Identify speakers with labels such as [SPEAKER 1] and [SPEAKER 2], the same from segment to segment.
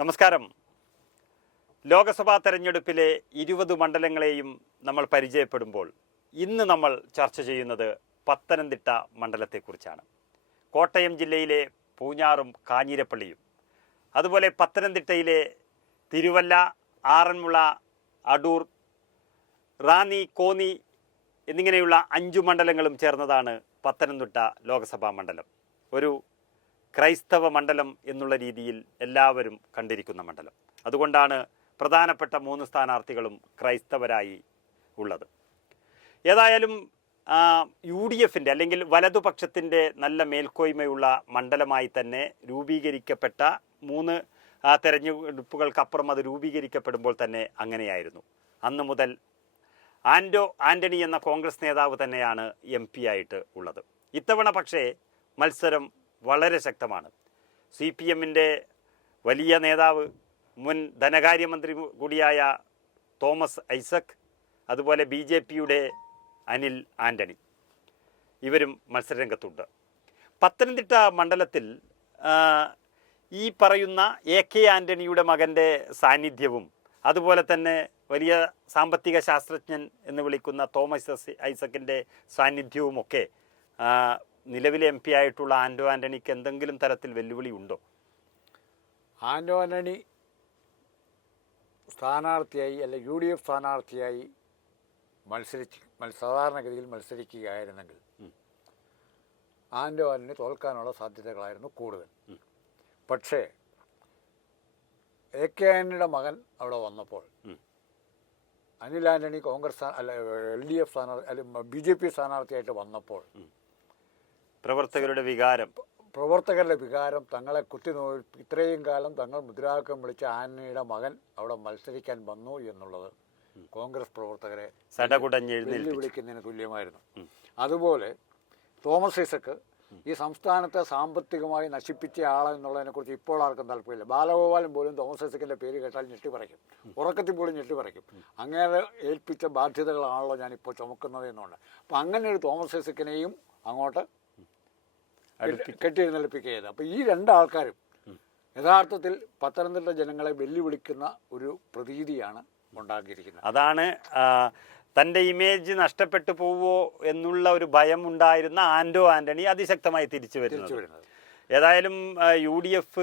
[SPEAKER 1] നമസ്കാരം. ലോകസഭാ തെരഞ്ഞെടുപ്പിലെ ഇരുപത് മണ്ഡലങ്ങളെയും നമ്മൾ പരിചയപ്പെടുമ്പോൾ ഇന്ന് നമ്മൾ ചർച്ച ചെയ്യുന്നത് പത്തനംതിട്ട മണ്ഡലത്തെക്കുറിച്ചാണ്. കോട്ടയം ജില്ലയിലെ പൂഞ്ഞാറും കാഞ്ഞിരപ്പള്ളിയും അതുപോലെ പത്തനംതിട്ടയിലെ തിരുവല്ല ആറന്മുള അടൂർ റാന്നി കോന്നി എന്നിങ്ങനെയുള്ള അഞ്ചു മണ്ഡലങ്ങളും ചേർന്നതാണ് പത്തനംതിട്ട ലോക്സഭാ മണ്ഡലം. ഒരു ക്രൈസ്തവ മണ്ഡലം എന്നുള്ള രീതിയിൽ എല്ലാവരും കണ്ടിരിക്കുന്ന മണ്ഡലം. അതുകൊണ്ടാണ് പ്രധാനപ്പെട്ട മൂന്ന് സ്ഥാനാർത്ഥികളും ക്രൈസ്തവരായി ഉള്ളത്. ഏതായാലും യു ഡി എഫിന്റെ അല്ലെങ്കിൽ വലതുപക്ഷത്തിന്റെ നല്ല മേൽക്കോയ്മയുള്ള മണ്ഡലമായി തന്നെ രൂപീകരിക്കപ്പെട്ട മൂന്ന് തെരഞ്ഞെടുപ്പുകൾക്കപ്പുറം അത് രൂപീകരിക്കപ്പെടുമ്പോൾ തന്നെ അങ്ങനെയായിരുന്നു. അന്ന് മുതൽ ആൻഡോ ആന്റണി എന്ന കോൺഗ്രസ് നേതാവ് തന്നെയാണ് എം പി ആയിട്ട് ഉള്ളത്. ഇത്തവണ പക്ഷേ മത്സരം വളരെ ശക്തമാണ്. സി പി എമ്മിന്റെ വലിയ നേതാവ് മുൻ ധനകാര്യമന്ത്രി കൂടിയായ തോമസ് ഐസക് അതുപോലെ ബി ജെ പിയുടെ അനിൽ ആന്റണി. ഇവരും മത്സരരംഗത്തുണ്ട്. പത്തനംതിട്ട മണ്ഡലത്തിൽ ഈ പറയുന്ന എ കെ ആന്റണിയുടെ മകന്റെ സാന്നിധ്യവും അതുപോലെ തന്നെ വലിയ സാമ്പത്തിക ശാസ്ത്രജ്ഞൻ എന്ന് വിളിക്കുന്ന തോമസ് ഐസക്കിന്റെ സാന്നിധ്യവുമൊക്കെ നിലവിലെ എം പി ആയിട്ടുള്ള ആൻഡോ ആന്റണിക്ക് എന്തെങ്കിലും തരത്തിൽ വെല്ലുവിളി ഉണ്ടോ
[SPEAKER 2] ആന്റോ ആന്റണി സ്ഥാനാർത്ഥിയായി അല്ലെ യു ഡി എഫ് സ്ഥാനാർത്ഥിയായി മത്സരിച്ച് മത്സ- സാധാരണഗതിയിൽ മത്സരിക്കുകയായിരുന്നെങ്കിൽ ആന്റോ ആന്റണി തോൽക്കാനുള്ള സാധ്യതകളായിരുന്നു കൂടുതൽ. പക്ഷേ എ കെ ആന്റണിയുടെ മകൻ അവിടെ വന്നപ്പോൾ അനിൽ ആന്റണി കോൺഗ്രസ് അല്ല എൽ ഡി എഫ് സ്ഥാനാർത്ഥി അല്ല ബി ജെ പി സ്ഥാനാർത്ഥിയായിട്ട് വന്നപ്പോൾ
[SPEAKER 1] പ്രവർത്തകരുടെ വികാരം.
[SPEAKER 2] പ്രവർത്തകരുടെ വികാരം തങ്ങളെ കുത്തി നോ ഇത്രയും കാലം തങ്ങൾ മുദ്രാവാക്യം വിളിച്ച ആനയുടെ മകൻ അവിടെ മത്സരിക്കാൻ വന്നു എന്നുള്ളത് കോൺഗ്രസ് പ്രവർത്തകരെ വിളിക്കുന്നതിന് തുല്യമായിരുന്നു. അതുപോലെ തോമസ് ഐസക്ക് ഈ സംസ്ഥാനത്തെ സാമ്പത്തികമായി നശിപ്പിച്ച ആളെന്നുള്ളതിനെക്കുറിച്ച് ഇപ്പോൾ ആർക്കും താല്പര്യമില്ല. ബാലഗോപാലൻ പോലും തോമസ് ഐസക്കിന്റെ പേര് കേട്ടാൽ ഞെട്ടിപ്പറയ്ക്കും ഉറക്കത്തിൽ പോലും പറയും. അങ്ങനെ ഏൽപ്പിച്ച ബാധ്യതകളാണല്ലോ ഞാനിപ്പോൾ ചുമക്കുന്നത് എന്നുണ്ട്. അപ്പം അങ്ങനെ ഒരു തോമസ് ഐസക്കിനെയും അങ്ങോട്ട് കെട്ടി- കെട്ടിയെഴുന്നള്ളിപ്പിക്കുക ചെയ്തത് അപ്പോൾ ഈ രണ്ടാൾക്കാരും യഥാർത്ഥത്തിൽ പത്തനംതിട്ട ജനങ്ങളെ വെല്ലുവിളിക്കുന്ന ഒരു പ്രതീതിയാണ് ഉണ്ടാക്കിയിരിക്കുന്നത്.
[SPEAKER 1] അതാണ് തന്റെ തന്റെ ഇമേജ് നഷ്ടപ്പെട്ടു പോവോ എന്നുള്ള ഒരു ഭയം ഉണ്ടായിരുന്ന ആൻഡോ ആന്റണി അതിശക്തമായി തിരിച്ചു വരുന്നത്. ഏതായാലും യു ഡി എഫ്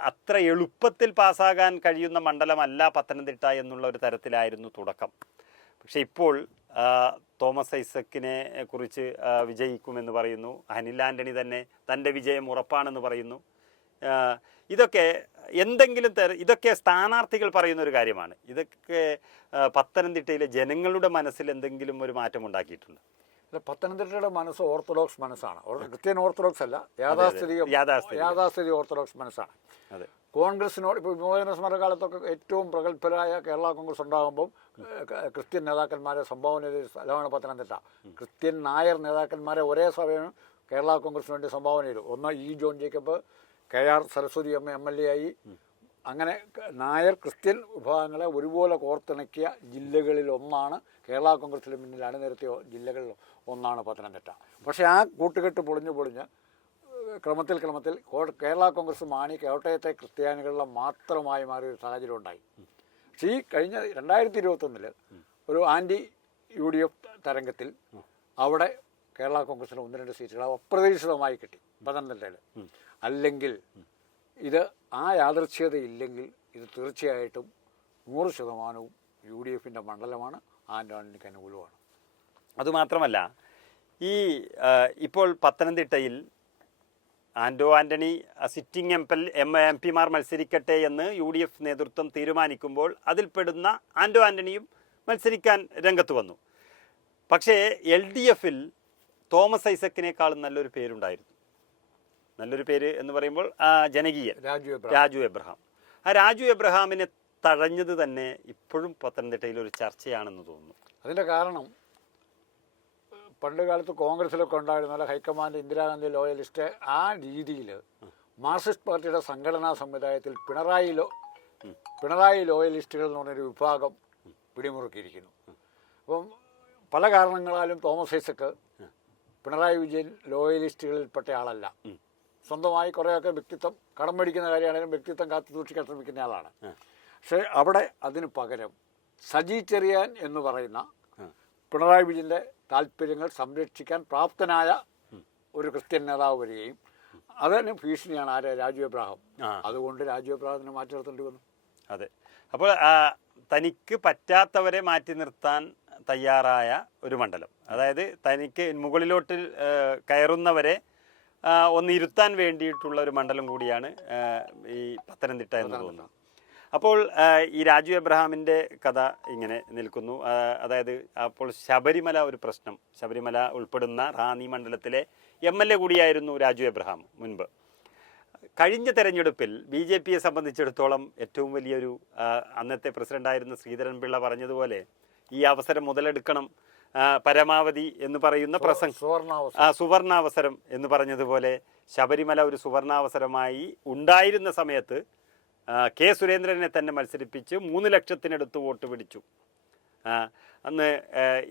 [SPEAKER 1] അത്ര എളുപ്പത്തിൽ പാസ്സാകാൻ കഴിയുന്ന മണ്ഡലമല്ല പത്തനംതിട്ട എന്നുള്ള ഒരു തരത്തിലായിരുന്നു തുടക്കം. പക്ഷെ ഇപ്പോൾ തോമസ് ഐസക്കിനെ കുറിച്ച് വിജയിക്കുമെന്ന് പറയുന്നു. അനിൽ ആന്റണി തന്നെ തന്റെ വിജയം ഉറപ്പാണെന്ന് പറയുന്നു. ഇതൊക്കെ എന്തെങ്കിലും തര ഇതൊക്കെ സ്ഥാനാർത്ഥികൾ പറയുന്ന ഒരു കാര്യമാണ്. ഇതൊക്കെ പത്തനംതിട്ടയിലെ ജനങ്ങളുടെ മനസ്സിൽ എന്തെങ്കിലും ഒരു മാറ്റം ഉണ്ടാക്കിയിട്ടുണ്ട്
[SPEAKER 2] അല്ല പത്തനംതിട്ടയുടെ മനസ്സ് ഓർത്തഡോക്സ് മനസ്സാണ്. ക്രിസ്ത്യൻ ഓർത്തഡോക്സ് അല്ല യാഥാസ്ഥിതിക
[SPEAKER 1] യാഥാസ്ഥിതിക.
[SPEAKER 2] യാഥാസ്ഥിതി ഓർത്തഡോക്സ് മനസ്സാണ്. കോൺഗ്രസിനോട് ഇപ്പോൾ വിമോചന സമരകാലത്തൊക്കെ ഏറ്റവും പ്രഗത്ഭരായ കേരള കോൺഗ്രസ് ഉണ്ടാകുമ്പം ക്രിസ്ത്യൻ നേതാക്കന്മാരെ സംഭാവന ചെയ്ത സ്ഥലമാണ് പത്തനംതിട്ട. ക്രിസ്ത്യൻ നായർ നേതാക്കന്മാരെ ഒരേ സമയം കേരള കോൺഗ്രസിന് വേണ്ടി സംഭാവന ചെയ്തു. ഒന്ന് E John Jacob K R Saraswathi Amma M L A ആയി. അങ്ങനെ നായർ ക്രിസ്ത്യൻ വിഭാഗങ്ങളെ ഒരുപോലെ കോർത്തിണക്കിയ ജില്ലകളിൽ ഒന്നാണ്. കേരള കോൺഗ്രസിന് മുന്നിൽ അണിനിരത്തിയ ജില്ലകളിൽ ഒന്നാണ് പത്തനംതിട്ട. പക്ഷേ ആ കൂട്ടുകെട്ട് പൊളിഞ്ഞ് പൊളിഞ്ഞ് ക്രമത്തിൽ ക്രമത്തിൽ കേരള കോൺഗ്രസ് മാണി കോട്ടയത്തെ ക്രിസ്ത്യാനികളുടെ മാത്രമായി മാറിയ ഒരു സാഹചര്യം ഉണ്ടായി. പക്ഷേ ഈ കഴിഞ്ഞ രണ്ടായിരത്തി ഇരുപത്തൊന്നിൽ ഒരു ആന്റി യു ഡി എഫ് തരംഗത്തിൽ അവിടെ കേരള കോൺഗ്രസിന് ഒന്ന് രണ്ട് സീറ്റുകൾ അപ്രതീക്ഷിതമായി കിട്ടി പത്തനംതിട്ടയിൽ അല്ലെങ്കിൽ ഇത് ആ യാദൃച്ഛ്യത ഇല്ലെങ്കിൽ ഇത് തീർച്ചയായിട്ടും നൂറ് ശതമാനവും യു ഡി എഫിന്റെ മണ്ഡലമാണ് ആന്റണിക്ക് അനുകൂലമാണ്.
[SPEAKER 1] അതുമാത്രമല്ല ഈ ഇപ്പോൾ പത്തനംതിട്ടയിൽ Anto Antony sitting M L M M പിമാർ മത്സരിക്കട്ടെ എന്ന് യു ഡി എഫ് നേതൃത്വം തീരുമാനിക്കുമ്പോൾ അതിൽപ്പെടുന്ന ആൻഡോ ആന്റണിയും മത്സരിക്കാൻ രംഗത്ത് വന്നു. പക്ഷേ എൽ ഡി എഫിൽ തോമസ് ഐസക്കിനേക്കാളും നല്ലൊരു പേരുണ്ടായിരുന്നു. നല്ലൊരു പേര് എന്ന് പറയുമ്പോൾ ആ, ജനകീയൻ.
[SPEAKER 2] രാജു എബ്രഹാം.
[SPEAKER 1] രാജു എബ്രഹാം. ആ രാജു എബ്രഹാമിനെ തഴഞ്ഞത് തന്നെ ഇപ്പോഴും പത്തനംതിട്ടയിൽ ഒരു ചർച്ചയാണെന്ന് തോന്നുന്നു.
[SPEAKER 2] അതിന്റെ കാരണം പണ്ടുകാലത്ത് കോൺഗ്രസിലൊക്കെ ഉണ്ടായിരുന്ന ഹൈക്കമാൻഡ് ഇന്ദിരാഗാന്ധി ലോയലിസ്റ്റ് ആ രീതിയിൽ മാർക്സിസ്റ്റ് പാർട്ടിയുടെ സംഘടനാ സമുദായത്തിൽ പിണറായി ലോ പിണറായി ലോയലിസ്റ്റുകൾ എന്ന് പറഞ്ഞൊരു വിഭാഗം പിടിമുറുക്കിയിരിക്കുന്നു. അപ്പം പല കാരണങ്ങളാലും തോമസ് ഐസക്ക് പിണറായി വിജയൻ ലോയലിസ്റ്റുകളിൽപ്പെട്ട ആളല്ല. സ്വന്തമായി കുറേയൊക്കെ വ്യക്തിത്വം കടം മേടിക്കുന്ന കാര്യമാണെങ്കിലും വ്യക്തിത്വം കാത്തു സൂക്ഷിക്കാൻ ശ്രമിക്കുന്ന ആളാണ്. പക്ഷെ അവിടെ അതിന് പകരം സജി ചെറിയാൻ എന്ന് പറയുന്ന പിണറായി വിജയന്റെ താല്പര്യങ്ങൾ സംരക്ഷിക്കാൻ പ്രാപ്തനായ ഒരു ക്രിസ്ത്യൻ നേതാവ് വരികയും അതിന് ഭീഷണിയാണ് ആരെ? രാജു എബ്രാഹം അതുകൊണ്ട് രാജു എബ്രാഹത്തിനെ മാറ്റി നിർത്തേണ്ടി വന്നു.
[SPEAKER 1] അതെ. അപ്പോൾ തനിക്ക് പറ്റാത്തവരെ മാറ്റി നിർത്താൻ തയ്യാറായ ഒരു മണ്ഡലം. അതായത് തനിക്ക് മുകളിലോട്ട് കയറുന്നവരെ ഒന്ന് ഇരുത്താൻ വേണ്ടിയിട്ടുള്ള ഒരു മണ്ഡലം കൂടിയാണ് ഈ പത്തനംതിട്ട എന്ന് തോന്നുന്നു. അപ്പോൾ ഈ രാജു എബ്രഹാമിന്റെ കഥ ഇങ്ങനെ നിൽക്കുന്നു. അതായത് അപ്പോൾ ശബരിമല ഒരു പ്രശ്നം. ശബരിമല ഉൾപ്പെടുന്ന റാന്നി മണ്ഡലത്തിലെ എം എൽ എ കൂടിയായിരുന്നു രാജു എബ്രഹാം മുൻപ്. കഴിഞ്ഞ തെരഞ്ഞെടുപ്പിൽ ബി ജെ പിയെ സംബന്ധിച്ചിടത്തോളം ഏറ്റവും വലിയൊരു അന്നത്തെ പ്രസിഡന്റായിരുന്ന ശ്രീധരൻപിള്ള പറഞ്ഞതുപോലെ ഈ അവസരം മുതലെടുക്കണം പരമാവധി എന്ന് പറയുന്ന പ്രസംഗം. ആ സുവർണാവസരം എന്ന് പറഞ്ഞതുപോലെ ശബരിമല ഒരു സുവർണാവസരമായി ഉണ്ടായിരുന്ന സമയത്ത് കെ സുരേന്ദ്രനെ തന്നെ മത്സരിപ്പിച്ച് മൂന്ന് ലക്ഷത്തിനടുത്ത് വോട്ട് പിടിച്ചു. അന്ന്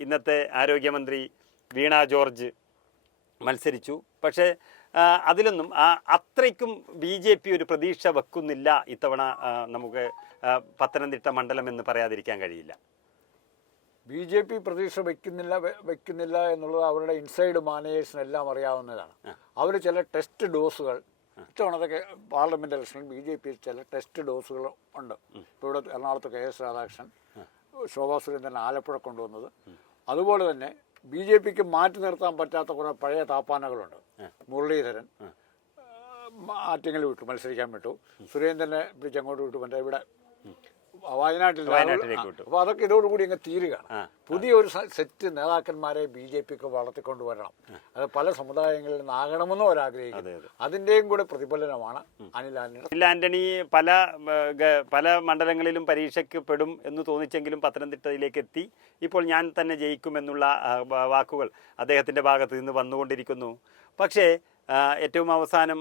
[SPEAKER 1] ഇന്നത്തെ ആരോഗ്യമന്ത്രി വീണ ജോർജ് മത്സരിച്ചു. പക്ഷേ അതിലൊന്നും അത്രയ്ക്കും ബി ജെ പി ഒരു പ്രതീക്ഷ വെക്കുന്നില്ല ഇത്തവണ നമുക്ക് പത്തനംതിട്ട മണ്ഡലം എന്ന് പറയാതിരിക്കാൻ കഴിയില്ല.
[SPEAKER 2] ബി ജെ പി പ്രതീക്ഷ വെക്കുന്നില്ല വെക്കുന്നില്ല എന്നുള്ളത് അവരുടെ ഇൻസൈഡ് മാനേജേഴ്സിന് എല്ലാം അറിയാവുന്നതാണ്. അവർ ചില ടെസ്റ്റ് ഡോസുകൾ ഇത്തവണത്തെ പാർലമെന്റ് ഇലക്ഷനിൽ ബി ജെ പി ചില ടെസ്റ്റ് ഡോസുകൾ ഉണ്ട്. ഇപ്പോൾ ഇവിടെ എറണാകുളത്ത് കെ എസ് രാധാകൃഷ്ണൻ ശോഭാ സുരേന്ദ്രൻ ആലപ്പുഴ കൊണ്ടുവന്നത്. അതുപോലെ തന്നെ ബി ജെ പിക്ക് മാറ്റി നിർത്താൻ പറ്റാത്ത കുറേ പഴയ താപ്പാനകളുണ്ട്. മുരളീധരൻ ആറ്റിങ്ങൽ വിട്ടു മത്സരിക്കാൻ വിട്ടു. സുരേന്ദ്രനെ പിടിച്ച് അങ്ങോട്ട് വിട്ടു മറ്റേ ഇവിടെ വയനാട്ടിൽ
[SPEAKER 1] വയനാട്ടിലേക്ക് വിട്ടു.
[SPEAKER 2] അപ്പോൾ അതൊക്കെ ഇതോടുകൂടി അങ്ങ് തീരുകയാണ്. പുതിയൊരു സെറ്റ് നേതാക്കന്മാരെ ബി ജെ പിക്ക് വളർത്തിക്കൊണ്ടുവരണം. അത് പല സമുദായങ്ങളിൽ നിന്നാകണമെന്ന് അവരാഗ്രഹിക്കുന്നു അതിന്റെയും കൂടെ പ്രതിഫലനമാണ് അനിൽ ആന്റണി.
[SPEAKER 1] അനിൽ ആന്റണി പല പല മണ്ഡലങ്ങളിലും പരീക്ഷയ്ക്ക് പെടും എന്ന് തോന്നിച്ചെങ്കിലും പത്തനംതിട്ടയിലേക്ക് എത്തി ഇപ്പോൾ ഞാൻ തന്നെ ജയിക്കുമെന്നുള്ള വാക്കുകൾ അദ്ദേഹത്തിന്റെ ഭാഗത്ത് നിന്ന് വന്നുകൊണ്ടിരിക്കുന്നു. പക്ഷേ ഏറ്റവും അവസാനം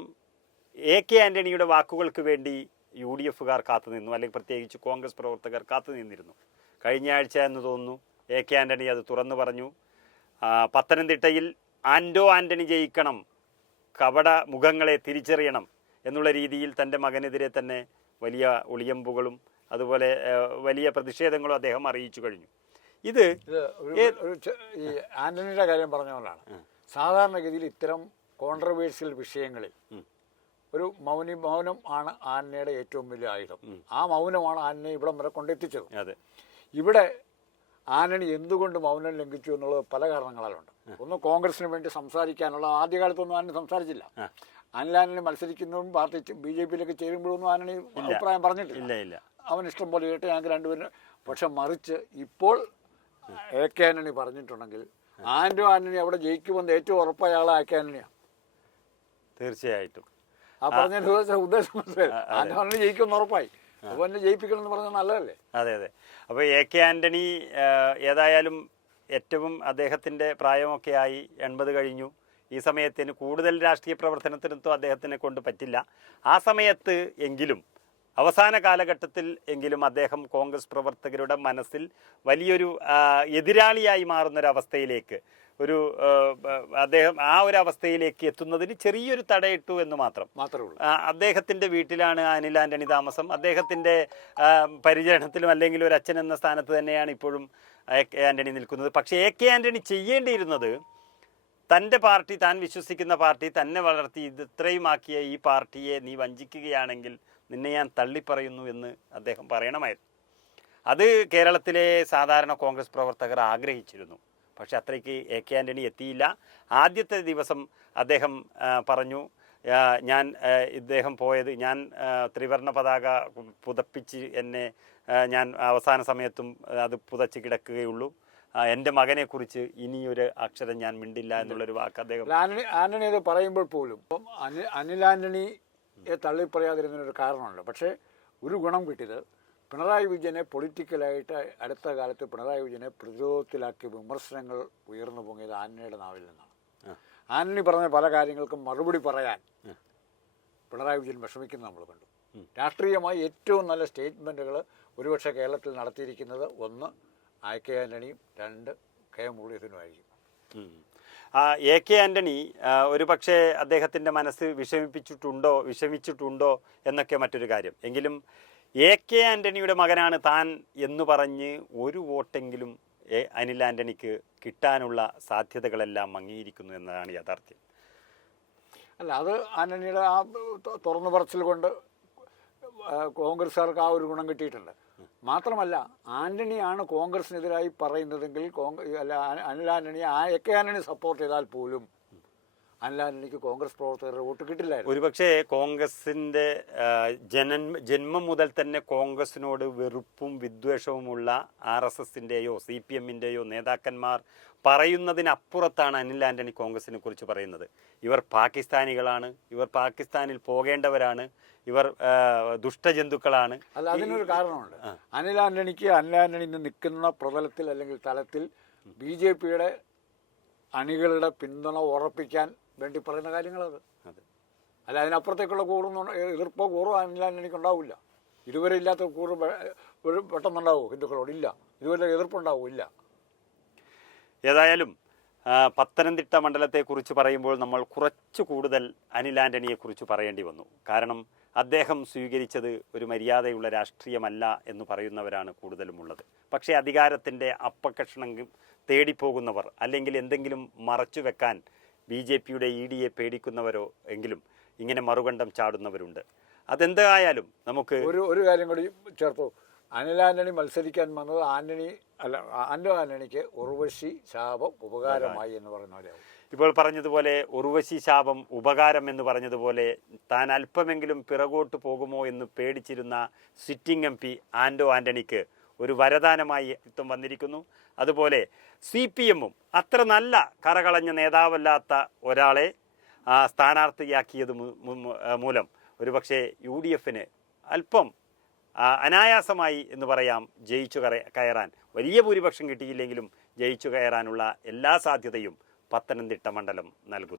[SPEAKER 1] എ കെ ആന്റണിയുടെ വാക്കുകൾക്ക് വേണ്ടി യു ഡി എഫുകാർ കാത്തുനിന്നു അല്ലെങ്കിൽ പ്രത്യേകിച്ച് കോൺഗ്രസ് പ്രവർത്തകർ കാത്തുനിന്നിരുന്നു. കഴിഞ്ഞ ആഴ്ച എന്ന് തോന്നുന്നു എ കെ ആന്റണി അത് തുറന്നു പറഞ്ഞു. പത്തനംതിട്ടയിൽ ആൻഡോ ആന്റണി ജയിക്കണം കവട മുഖങ്ങളെ തിരിച്ചറിയണം എന്നുള്ള രീതിയിൽ തന്റെ മകനെതിരെ തന്നെ വലിയ ഒളിയമ്പുകളും അതുപോലെ വലിയ പ്രതിഷേധങ്ങളും അദ്ദേഹം അറിയിച്ചു കഴിഞ്ഞു. ഇത്
[SPEAKER 2] ഈ ആന്റണിയുടെ കാര്യം പറഞ്ഞ പോലാണ് സാധാരണഗതിയിൽ ഇത്തരം കോൺട്രവേഴ്സ്യൽ വിഷയങ്ങളിൽ ഒരു മൗനി മൗനം ആണ് ആനയുടെ ഏറ്റവും വലിയ ആയുധം. ആ മൗനമാണ് ആനയെ ഇവിടെ വരെ കൊണ്ടെത്തിച്ചത്.
[SPEAKER 1] അതെ.
[SPEAKER 2] ഇവിടെ ആനണി എന്തുകൊണ്ട് മൗനം ലംഘിച്ചു എന്നുള്ളത് പല കാരണങ്ങളാലുണ്ട്. ഒന്ന് കോൺഗ്രസിന് വേണ്ടി സംസാരിക്കാനുള്ള ആദ്യകാലത്തൊന്നും ആനണി സംസാരിച്ചില്ല. അനിൽ ആന്റണി മത്സരിക്കുന്നതും പാർട്ടി ബി ജെ പിയിലേക്ക് ചേരുമ്പോഴൊന്നും ആനണി അഭിപ്രായം പറഞ്ഞിട്ടില്ല. അവൻ ഇഷ്ടം പോലെ കേട്ട് ഞങ്ങൾക്ക് രണ്ടുപേരും പക്ഷെ മറിച്ച് ഇപ്പോൾ എ കെ ആന്റണി പറഞ്ഞിട്ടുണ്ടെങ്കിൽ ആന്റോ ആനണി അവിടെ ജയിക്കുമെന്ന് ഏറ്റവും ഉറപ്പായ ആളെ എ കെ ആന്റണിയാണ്.
[SPEAKER 1] തീർച്ചയായിട്ടും.
[SPEAKER 2] ആ പറഞ്ഞ ഉദ്ദേശം മനസ്സിലായി. ജയിക്കുമെന്ന് ഉറപ്പായി. അപ്പൊ എന്നെ ജയിപ്പിക്കണം എന്ന് പറഞ്ഞാൽ നല്ലതല്ലേ?
[SPEAKER 1] അതെ അതെ. അപ്പോൾ എ കെ ആന്റണി ഏതായാലും ഏറ്റവും അദ്ദേഹത്തിന്റെ പ്രായമൊക്കെ ആയി എൺപത് കഴിഞ്ഞു. ഈ സമയത്തിന് കൂടുതൽ രാഷ്ട്രീയ പ്രവർത്തനത്തിനൊന്നും അദ്ദേഹത്തിനെ കൊണ്ട് പറ്റില്ല. ആ സമയത്ത് എങ്കിലും അവസാന കാലഘട്ടത്തിൽ എങ്കിലും അദ്ദേഹം കോൺഗ്രസ് പ്രവർത്തകരുടെ മനസ്സിൽ വലിയൊരു എതിരാളിയായി മാറുന്നൊരവസ്ഥയിലേക്ക് ഒരു അദ്ദേഹം ആ ഒരു അവസ്ഥയിലേക്ക് എത്തുന്നതിന് ചെറിയൊരു തടയിട്ടു എന്ന് മാത്രം.
[SPEAKER 2] മാത്രമേ
[SPEAKER 1] അദ്ദേഹത്തിന്റെ വീട്ടിലാണ് അനിൽ ആന്റണി താമസം. അദ്ദേഹത്തിന്റെ പരിചരണത്തിലും അല്ലെങ്കിൽ ഒരു അച്ഛൻ എന്ന സ്ഥാനത്ത് തന്നെയാണ് ഇപ്പോഴും എ കെ ആന്റണി നിൽക്കുന്നത്. പക്ഷേ എ കെ ആന്റണി ചെയ്യേണ്ടിയിരുന്നത് തന്റെ പാർട്ടി താൻ വിശ്വസിക്കുന്ന പാർട്ടി തന്നെ വളർത്തി ഇത് ഇത്രയുമാക്കിയ ഈ പാർട്ടിയെ നീ വഞ്ചിക്കുകയാണെങ്കിൽ നിന്നെ ഞാൻ തള്ളിപ്പറയുന്നു എന്ന് അദ്ദേഹം പറയണമായിരുന്നു. അത് കേരളത്തിലെ സാധാരണ കോൺഗ്രസ് പ്രവർത്തകർ ആഗ്രഹിച്ചിരുന്നു. പക്ഷെ അത്രയ്ക്ക് എ കെ ആന്റണി എത്തിയില്ല. ആദ്യത്തെ ദിവസം അദ്ദേഹം പറഞ്ഞു ഞാൻ ഇദ്ദേഹം പോയത് ഞാൻ ത്രിവർണ പതാക പുതപ്പിച്ച് എന്നെ ഞാൻ അവസാന സമയത്തും അത് പുതച്ച് കിടക്കുകയുള്ളൂ. എന്റെ എന്റെ മകനെക്കുറിച്ച് ഇനിയൊരു അക്ഷരം ഞാൻ മിണ്ടില്ല എന്നുള്ളൊരു വാക്ക് അദ്ദേഹം
[SPEAKER 2] ആന്റണി അത് പറയുമ്പോൾ പോലും അനിൽ ആന്റണിയെ തള്ളിപ്പറയാതിരുന്നതിനൊരു കാരണമുണ്ട്. പക്ഷേ ഒരു ഗുണം കിട്ടിയത് പിണറായി വിജയനെ പൊളിറ്റിക്കലായിട്ട് അടുത്ത കാലത്ത് പിണറായി വിജയനെ പ്രതിരോധത്തിലാക്കിയ വിമർശനങ്ങൾ ഉയർന്നു പൊങ്ങിയത് ആന്റണിയുടെ നാവിൽ നിന്നാണ്. ആന്റണി പറഞ്ഞ പല കാര്യങ്ങൾക്കും മറുപടി പറയാൻ പിണറായി വിജയൻ വിഷമിക്കുന്നത് നമ്മൾ കണ്ടു. രാഷ്ട്രീയമായി ഏറ്റവും നല്ല സ്റ്റേറ്റ്മെന്റുകൾ ഒരുപക്ഷെ കേരളത്തിൽ നടത്തിയിരിക്കുന്നത് ഒന്ന് ഐ കെ ആന്റണിയും രണ്ട് കെ എം മുരളീധരനുമായിരിക്കും
[SPEAKER 1] ആ, എ കെ ആന്റണി ഒരു പക്ഷേ അദ്ദേഹത്തിന്റെ മനസ്സ് വിഷമിപ്പിച്ചിട്ടുണ്ടോ വിഷമിച്ചിട്ടുണ്ടോ എന്നൊക്കെ മറ്റൊരു കാര്യം. എങ്കിലും എ കെ ആന്റണിയുടെ മകനാണ് താൻ എന്ന് പറഞ്ഞ് ഒരു വോട്ടെങ്കിലും എ അനിൽ ആന്റണിക്ക് കിട്ടാനുള്ള സാധ്യതകളെല്ലാം മങ്ങിയിരിക്കുന്നു എന്നതാണ് യാഥാർത്ഥ്യം.
[SPEAKER 2] അല്ല അത് ആന്റണിയുടെ ആ തുറന്നു പറച്ചിൽ കൊണ്ട് കോൺഗ്രസ്സുകാർക്ക് ആ ഒരു ഗുണം കിട്ടിയിട്ടുണ്ട്. മാത്രമല്ല ആന്റണിയാണ് കോൺഗ്രസിനെതിരായി പറയുന്നതെങ്കിൽ കോൺഗ്രസ് അല്ല അനിൽ ആന്റണി ആ എ കെ ആന്റണി സപ്പോർട്ട് ചെയ്താൽ പോലും അനിൽ എനിക്ക് കോൺഗ്രസ് പ്രവർത്തകരുടെ വോട്ട് കിട്ടില്ലായിരുന്നു.
[SPEAKER 1] ഒരുപക്ഷെ കോൺഗ്രസിന്റെ ജനൻ ജന്മം മുതൽ തന്നെ കോൺഗ്രസിനോട് വെറുപ്പും വിദ്വേഷവുമുള്ള ആർ എസ് എസിന്റെയോ സി പി എമ്മിന്റെയോ നേതാക്കന്മാർ പറയുന്നതിനപ്പുറത്താണ് അനിൽ ആന്റണി കോൺഗ്രസിനെ കുറിച്ച് പറയുന്നത്. ഇവർ പാകിസ്ഥാനികളാണ് ഇവർ പാകിസ്ഥാനിൽ പോകേണ്ടവരാണ് ഇവർ ദുഷ്ടജന്തുക്കളാണ്.
[SPEAKER 2] അല്ല അതിനൊരു കാരണമുണ്ട്. അനിൽ ആന്റണിക്ക് അനിൽ ആന്റണി ഇന്ന് നിൽക്കുന്ന പ്രതലത്തിൽ അല്ലെങ്കിൽ തലത്തിൽ ബി ജെ പിയുടെ അണികളുടെ പിന്തുണ ഉറപ്പിക്കാൻ വേണ്ടി പറയുന്ന കാര്യങ്ങളത്.
[SPEAKER 1] അതെ.
[SPEAKER 2] അല്ല അതിനപ്പുറത്തേക്കുള്ള കൂറൊന്നും എതിർപ്പോ കൂറോ അനിൽ എനിക്കുണ്ടാവില്ല. ഉണ്ടാവില്ല ഇതുവരെ ഇല്ലാത്ത കൂറ് ഒരു പെട്ടെന്നുണ്ടാവുമോ ഹിന്ദുക്കളോട് ഇല്ല. ഇതുവരെ എതിർപ്പുണ്ടാവും? ഇല്ല.
[SPEAKER 1] ഏതായാലും പത്തനംതിട്ട മണ്ഡലത്തെക്കുറിച്ച് പറയുമ്പോൾ നമ്മൾ കുറച്ച് കൂടുതൽ അനിൽ ആന്റണിയെക്കുറിച്ച് പറയേണ്ടി വന്നു. കാരണം അദ്ദേഹം സ്വീകരിച്ചത് ഒരു മര്യാദയുള്ള രാഷ്ട്രീയമല്ല എന്ന് പറയുന്നവരാണ് കൂടുതലും ഉള്ളത് പക്ഷേ അധികാരത്തിന്റെ അപ്പക്കഷണം തേടിപ്പോകുന്നവർ അല്ലെങ്കിൽ എന്തെങ്കിലും മറച്ചു വെക്കാൻ ബി ജെ പിയുടെ ഇ ഡിയെ പേടിക്കുന്നവരോ എങ്കിലും ഇങ്ങനെ മറുകണ്ഠം ചാടുന്നവരുണ്ട്. അതെന്തായാലും നമുക്ക്
[SPEAKER 2] ഒരു ഒരു കാര്യം കൂടി ചേർത്തു. അനിൽ ആന്റണി മത്സരിക്കാൻ വന്നത് ആന്റണി അല്ല ആന്റോ ആന്റണിക്ക് ഉർവശി ശാപം ഉപകാരമായി എന്ന് പോലെയാവും.
[SPEAKER 1] ഇപ്പോൾ പറഞ്ഞതുപോലെ ഉർവശി ശാപം ഉപകാരം എന്ന് പറഞ്ഞതുപോലെ താൻ അല്പമെങ്കിലും പിറകോട്ട് പോകുമോ എന്ന് പേടിച്ചിരുന്ന സിറ്റിംഗ് എം പി ആന്റോ ആന്റണിക്ക് ഒരു വരദാനമായി ഇത്തം വന്നിരിക്കുന്നു. അതുപോലെ സി പി എമ്മും അത്ര നല്ല കറകളഞ്ഞ നേതാവല്ലാത്ത ഒരാളെ സ്ഥാനാർത്ഥിയാക്കിയത് മൂലം ഒരുപക്ഷെ യു ഡി എഫിന് അല്പം അനായാസമായി എന്ന് പറയാം ജയിച്ചു കയറാൻ. വലിയ ഭൂരിപക്ഷം കിട്ടിയില്ലെങ്കിലും ജയിച്ചു കയറാനുള്ള എല്ലാ സാധ്യതയും പത്തനംതിട്ട മണ്ഡലം നൽകുന്നു.